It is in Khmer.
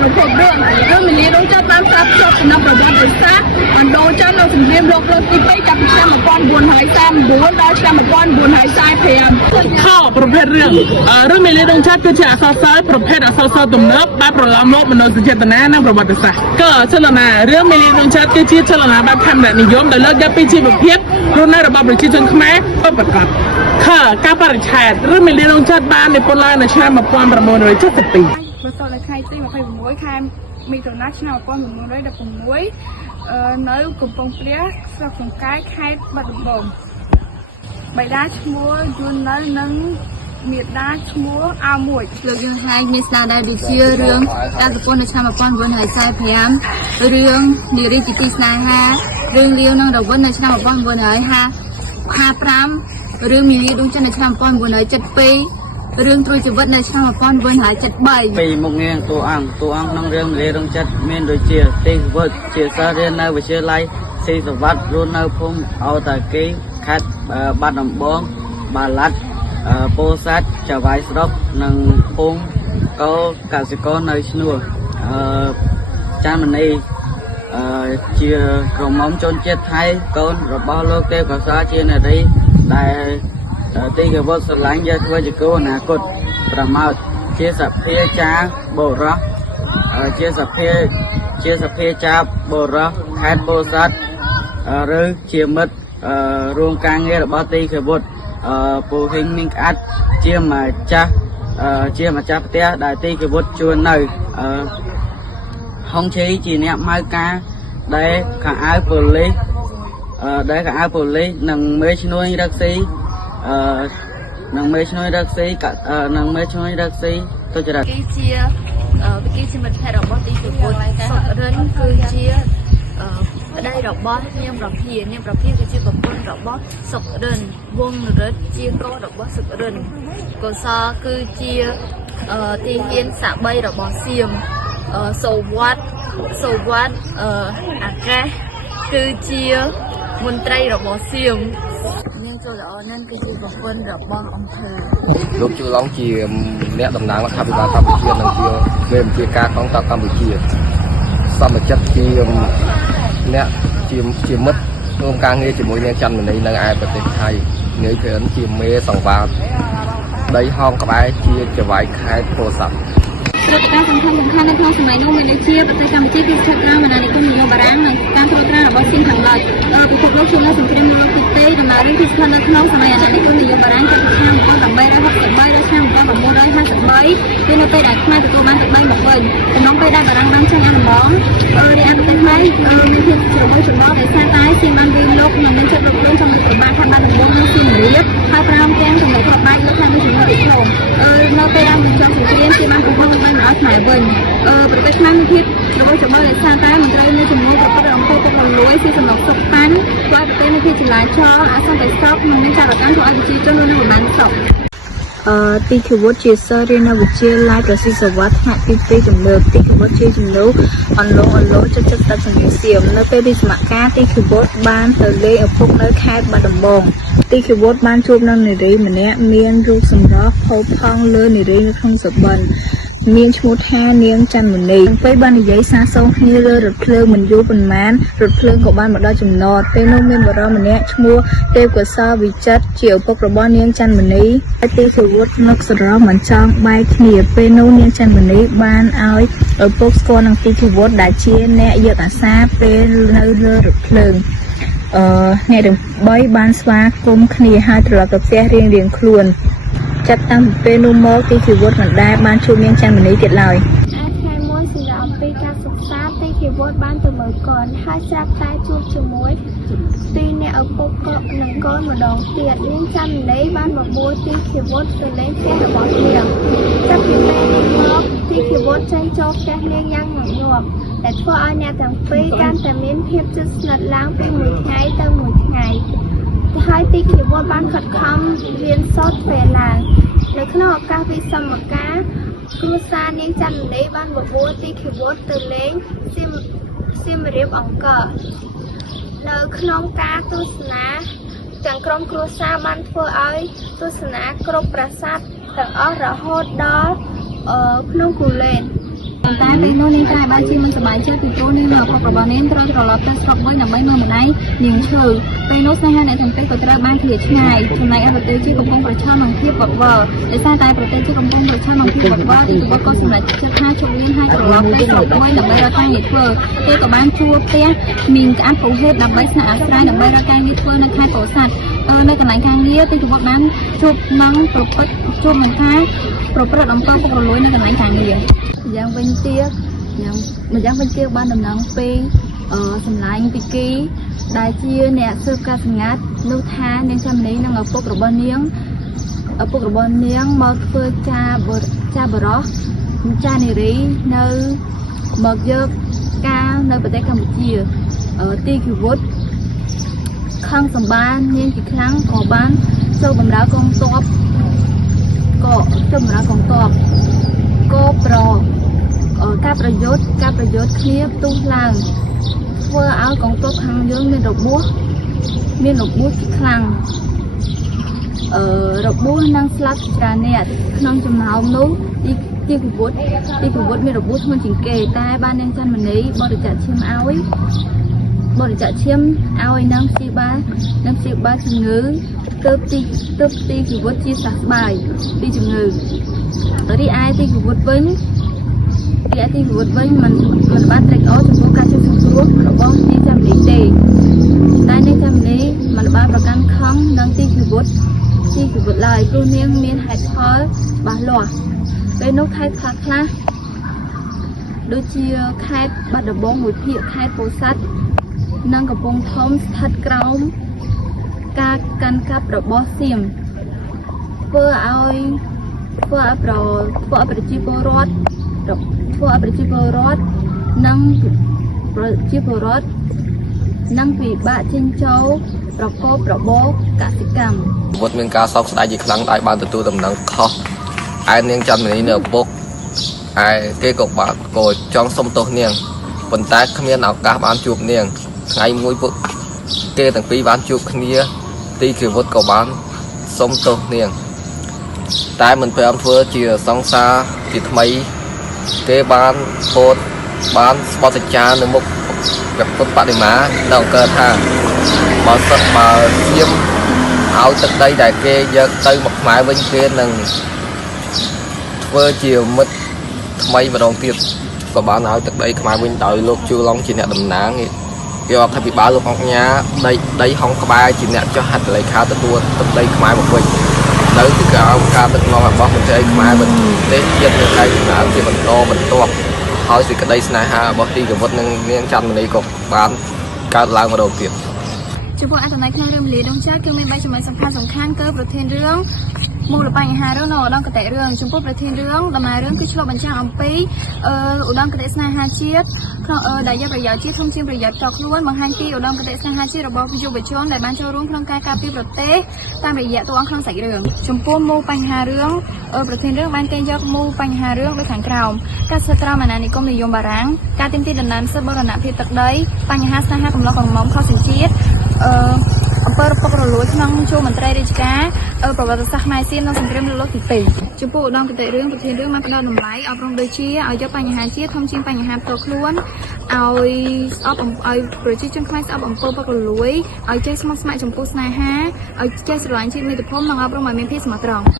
ប្រភពរឿងមនីរងចិត្តបានផ្សារភ្ជាប់ក្នុងប្រវត្តិសាស្ត្របណ្ដោចិននៅសង្គ្រាមលោកលើកទី2ចាប់ពីឆ្នាំ1939ដល់ឆ្នាំ1945ខប្រភេទរឿងមនីរងចិត្តគឺជាអក្សរសិល្ប៍ប្រភេទអក្សរសិល្ប៍ទំនើបបែបប្រឡំមកមនោសញ្ចេតនានិងប្រវត្តិសាស្ត្រក៏ចលនារឿងមនីរងចិត្តគឺជាចលនាបែបខេមរៈនិយមដែលលើកយកពីជីវភាពរស់នៅរបស់ប្រជាជនខ្មែរពិតប្រាកដការបរិច្ឆេទរឿងមនីរងចិត្តបាននិពន្ធឡើងនៅឆ្នាំ1972ប្រសូតនៅថ្ងៃទី26ខែមិថុនាឆ្នាំ1916នៅកំពង់ព្រះស្រុកសង្កែខេត្តបាត់ដំបងបិតាឈ្មោះយួននៅនិងមាតាឈ្មោះអាវមួយលោកយើងថ្ងៃមានស្នាដៃដូចជារឿងការប្រពន្ធនៅឆ្នាំ1945រឿងនារីជាទីស្នេហារឿងលាវនិងរវិននៅឆ្នាំ1955រឿងមីលីដួងចិត្តនៅឆ្នាំ1972រឿងត្រួយជីវិតនៅឆ្នាំ1973ពីមុខងារតួអង្គក្នុងរឿងមីលីដួងចិត្តមានដូចជាទេវវុឌ្ឍជាសិស្សរៀននៅវិទ្យាល័យស៊ីសវ័តរស់នៅភូមិអូតាគីខេត្តបាត់ដំបងបាឡាត់ពោធិ៍សាត់ចៅហ្វាយស្រុកនិងភូមិកោកសិករនៅឈ្នួលចាន់មនីជាក្រុមជនជាតិថៃកូនរបស់លោកទេពកោសាជានារីដែលទីកវុឌ្ឍស្រឡាញ់យកធ្វើជាគោលអនាគតប្រមាថជាសភាចាបុរសជាសភាចាបុរសខេត្តពោធិ៍សាត់ឬជាមិត្តរួមការងាររបស់ទីកវុឌ្ឍពូហ៊ីងមីងក្អាត់ជាម្ចាស់ផ្ទះដែលទីកវុឌ្ឍជួននៅហុងឈីជាអ្នកម៉ៅការដែលខាងអាវប៉ូលីសនិងមេឈ្នួយរកស៊ីទុច្ចរិតគឺជាមិត្តភក្តិរបស់ទីកវុឌ្ឍសុករិនគឺជាប្តីរបស់នាងប្រភាគឺជាប្រពន្ធរបស់សុករិនវងរិទ្ធជាកូនរបស់សុករិនកុសលគឺជាទីហ៊ានសាបីរបស់សៀមសូវ័តអាកាសគឺជាមន្ត្រីរបស់សៀមនាងចូលល្អណាស់គឺជាប្រពន្ធរបស់អង្គភើលោកជួឡងជាអ្នកតំណាងរដ្ឋាភិបាលកម្ពុជានិងជាមេបញ្ជាការកងទ័ពកម្ពុជាសមជិតជាអ្នកជាមិត្តរួមការងារជាមួយនាងច័ន្ទមនីនៅឯប្រទេសថៃនាយភឿនជាមេសង្វាតដីហោមក្បែរជាចៅហ្វាយខេត្តពោធិ៍សាត់ព្រឹត្តិការណ៍សំខាន់នៅក្នុងសម័យនោះមានដូចជាប្រទេសកម្ពុជាគឺស្ថិតក្រោមអាណានិគមនិយមបារាំងនិងការត្រួតត្រារបស់សៀមខាងលិចពិភពលោកជួបនឹងសង្គ្រាមលោកទី2ដំណើររឿងទីស្ថិតនៅក្នុងសម័យអាណានិគមនិយមបារាំងចាប់ពីឆ្នាំ1863ដល់ឆ្នាំ1953គឺនៅពេលដែលខ្មែរទទួលបានទឹកដីមកវិញក្នុងពេលដែលបារាំងបានចេញអាល្លឺម៉ង់រាជអាណត្តិខ្មែរមានភាពច្របូកច្របល់ដោយសារតែសៀមបានវាយលុកនិងមានចិត្តរកខ្លួនtrongប្របាខេត្តបាត់ដំបងនិងសៀមរាបហើយព្រមទាំងចំណុចផ្បាច់នៅខាងជំនួយទីក្រុងនៅពេលដែលមានសង្គ្រាមសៀមបានបង្ខំបានឲ្យខ្មែរវិញប្រទេសខ្មែរមានភាពច្របូកច្របល់ដោយសារតែមន្ត្រីនៃជំនួយប្រព័ន្ធអង្គពុកលួយស៊ីសំណុកសុកប៉ាន់ធ្វើឲ្យប្រទេសមានភាពចលាចលអសន្តិសុខនិងមានចារកម្មធ្វើឲ្យប្រជាជននៅប្រមាណសុខទីកវុឌ្ឍជាសិស្សរៀននៅវិទ្យាល័យប្រសិទ្ធសវត្ថថ្នាក់ទី2ជំនឿទីកវុឌ្ឍជាជំនួសអន្លងចិត្តតែជំនាញសៀមនៅពេលទីសមការទីកវុឌ្ឍបានទៅលេងឪពុកនៅខេត្តបាត់ដំបងទីកវុឌ្ឍបានជួបនឹងនារីម្នាក់មានរូបសម្រស់ផូរផង់លើនារីនៅក្នុងសបិនមានឈ្មោះថានាងច័ន្ទមនីពេលបាននិយាយសារសងគ្នាលើរថភ្លើងមិនយូរប៉ុន្មានរថភ្លើងក៏បានមកដល់ចំណតពេលនោះមានបុរសម្នាក់ឈ្មោះទេពកោសលវិចិត្រជាឪពុករបស់នាងច័ន្ទមនីហើយទីកវុឌ្ឍនឹកសរោះមិនចង់បែកគ្នាពេលនោះនាងច័ន្ទមនីបានឲ្យឪពុកស្គាល់នឹងទីកវុឌ្ឍដែលជាអ្នកយកអាសាពេលនៅលើរថភ្លើងអ្នកទាំង3បានស្វាគមន៍គ្នាហើយត្រឡប់ទៅផ្ទះរៀងខ្លួនចាប់តាំងពីពេលនោះមកទីកវុឌ្ឍមិនដែលបានជួបនាងច័ន្ទមនីទៀតឡើយថ្ងៃមុនសម្រាប់អំពីការសិក្សាទីកវុឌ្ឍបានទៅមើលកូនហើយស្រាប់តែជួបជាមួយពីអ្នកឪពុកក៏នឹងកូនម្ដងទៀតនាងច័ន្ទមនីបានបបួលទីកវុឌ្ឍទៅលេងផ្ទះរបស់នាងចាប់ពីពេលនោះមកទីកវុឌ្ឍចេញចូលផ្ទះនាងយ៉ាងញឹកញាប់ដែលធ្វើឲ្យអ្នកទាំងពីរកាន់តែមានភាពជិតស្និទ្ធឡើងពីមួយថ្ងៃទៅមួយថ្ងៃហើយទីកវុឌ្ឍបានខិតខំរៀនសូត្រពេលឡើងនៅក្នុងឱកាសវិសមការគ្រួសារនាងច័ន្ទមនីបានបបួលទីកវុឌ្ឍទៅលេងសៀមរាបអង្គរនៅក្នុងការទស្សនាទាំងក្រុមគ្រួសារបានធ្វើឲ្យទស្សនាគ្រប់ប្រាសាទទាំងអស់រហូតដល់ភ្នំគូលែន តែពេលនោះនាងតែបានជាមិនសប្បាយចិត្តពីព្រោះនាងនៅឪពុករបស់នាងត្រូវត្រឡប់ទៅស្រុកវិញដើម្បីមើលម្ដាយនាងឈឺពេលនោះស្នេហាអ្នកទាំងពីរក៏ត្រូវបានឃ្លាតឆ្ងាយចំណែកឯប្រទេសជាកំពុងប្រឈមនឹងភាពវឹកវរដោយសារតែប្រទេសជាកំពុងប្រឈមនឹងភាពវឹកវរទីប្រវត្តិក៏សម្រេចចិត្តថាជប់លៀនហើយត្រឡប់ទៅស្រុកវិញដើម្បីរកការងារធ្វើគេក៏បានជួបផ្ទះមីងក្អាត់ពូហេតដើម្បីស្នាក់អាស្រ័យដើម្បីរកការងារធ្វើនៅខេត្តពោធិ៍សាត់នៅកន្លែងការងារទីប្រវត្តិបានជួបនឹងប្រព្រឹត្តជួបនឹងការប្រព្រឹត្តអំពើពុករលួយនៅកន្លែងការងារយ៉ាងវិញទៀតយ៉ាងវិញទៀតបានដំណឹងពីសម្លាញ់ពីគីដែលជាអ្នកស៊ើបការសម្ងាត់នោះថានាងចាមនីនិងឪពុករបស់នាងមកធ្វើចាបរោះចានារីនៅមកយកការនៅប្រទេសកម្ពុជាទីគីវុឌ្ឍខឹងសម្បាននាងជាខ្លាំងក៏បានចូលបម្រើកងទ័ពក៏ការប្រយុទ្ធគ្នាផ្ទុះឡើងធ្វើឲ្យកងទ័ពខាងយើងមានរបួសជាខ្លាំងរបួសនិងស្លាប់ច្រើនអ្នកក្នុងចំណោមនោះទីពិវុឌ្ឍមានរបួសធ្ងន់ជាងគេតែបាននាងច័ន្ទមនីបរិច្ចាគឈាមឲ្យនឹងព្យាបាលជំងឺទើបទីពិវុឌ្ឍជាសះស្បើយពីជំងឺរីឯទីពិវុឌ្ឍវិញมันបានត្រេកអរចំពោះការជួយសង្គ្រោះរបស់នាងច័ន្ទមនីទេតែនាងច័ន្ទមនីมันបានប្រកាន់ខំនឹងទីពិវុឌ្ឍឡើយព្រោះនាងមានហេតុផលច្បាស់លាស់ពេលនោះខេត្តខ្លះដូចជាខេត្តបាត់ដំបងមួយភាគខេត្តពោធិ៍សាត់និងកំពង់ធំស្ថិតក្រោមការកាន់កាប់របស់សៀមធ្វើឲ្យប្រជាពលរដ្ឋនិងពិបាកចេញចូលប្រកបរបរកសិកម្មវត្តមានការសោកស្ដាយជាខ្លាំងដែលបានទទួលដំណឹងខុសឯនាងច័ន្ទមនីនៅឪពុកឯគេក៏ចង់សុំទោសនាងប៉ុន្តែគ្មានឱកាសបានជួបនាងថ្ងៃមួយពួកគេទាំងពីរបានជួបគ្នាទីគីវុឌ្ឍក៏បានសុំទោសនាងតែមិនព្រមធ្វើជាសង្សារជាថ្មីគេបានពោលបានស្បត់សច្ចានៅមុខព្រះពុទ្ធបដិមានៅអង្គរថាបើសិនបើជាឲ្យទឹកដីដែលគេយកទៅមកខ្មែរវិញគេនឹងធ្វើជាមិត្តថ្មីម្ដងទៀតក៏បានឲ្យទឹកដីខ្មែរវិញដោយលោកជួឡុងជាអ្នកតំណាងគេអធិបតីលោកអង្គញាដីហុងក្បែរជាអ្នកចុះហត្ថលេខាទទួលទឹកដីខ្មែរមកវិញនៅទីការដឹកនាំរបស់មន្ត្រីខ្មែរប្រទេសជាតិនៅឯចំណានជាបន្តបន្ទាប់ហើយសេចក្តីស្នេហារបស់ទីកវុឌ្ឍនិងនាងច័ន្ទមនីក៏បានកើតឡើងម្ដងទៀតចំពោះអត្ថន័យក្នុងរឿងមលាដងចិត្តគឺមាន3ចំណុចសំខាន់គឺប្រធានរឿងមូលបញ្ហារឿងនៅឧត្តមគតិរឿងចំពោះប្រធានរឿងដំណើររឿងគឺឆ្លុះបញ្ចាំងអំពីឧត្តមគតិស្នេហាជាតិដែលយកប្រយោជន៍ជាតិធំជាងប្រយោជន៍ផ្ទាល់ខ្លួនបង្ហាញពីឧត្តមគតិស្នេហាជាតិរបស់យុវជនដែលបានចូលរួមក្នុងការការពារប្រទេសតាមរយៈតួអង្គក្នុងសាច់រឿងចំពោះមូលបញ្ហារឿងប្រធានរឿងបានគេយកមូលបញ្ហារឿងដូចខាងក្រោមការស្ថិតក្រោមអាណានិគមនិយមបារាំងការទាមទារដំណើរសិទ្ធិបូរណភាពទឹកដីបញ្ហាស្នេហាកំឡុងកំមុំខុសសញ្ជាតិអំពើពុករលួយក្នុងជួរមន្ត្រីរាជការប្រវត្តិសាស្ត្រខ្មែរសៀមនិងសង្គ្រាមលោកទី2ចំពោះឧត្តមគតិរឿងប្រធានរឿងបានផ្ដល់តម្លៃអប់រំដូចជាឲ្យយកបញ្ហាជាតិធំជាងបញ្ហាផ្ទាល់ខ្លួនឲ្យប្រជាជនខ្មែរស្អប់អំពើពុករលួយឲ្យចេះស្មោះស្ម័គ្រចំពោះស្នេហាឲ្យចេះស្រឡាញ់ជាតិមាតុភូមិនិងអប់រំឲ្យមានភាពស្មោះត្រង់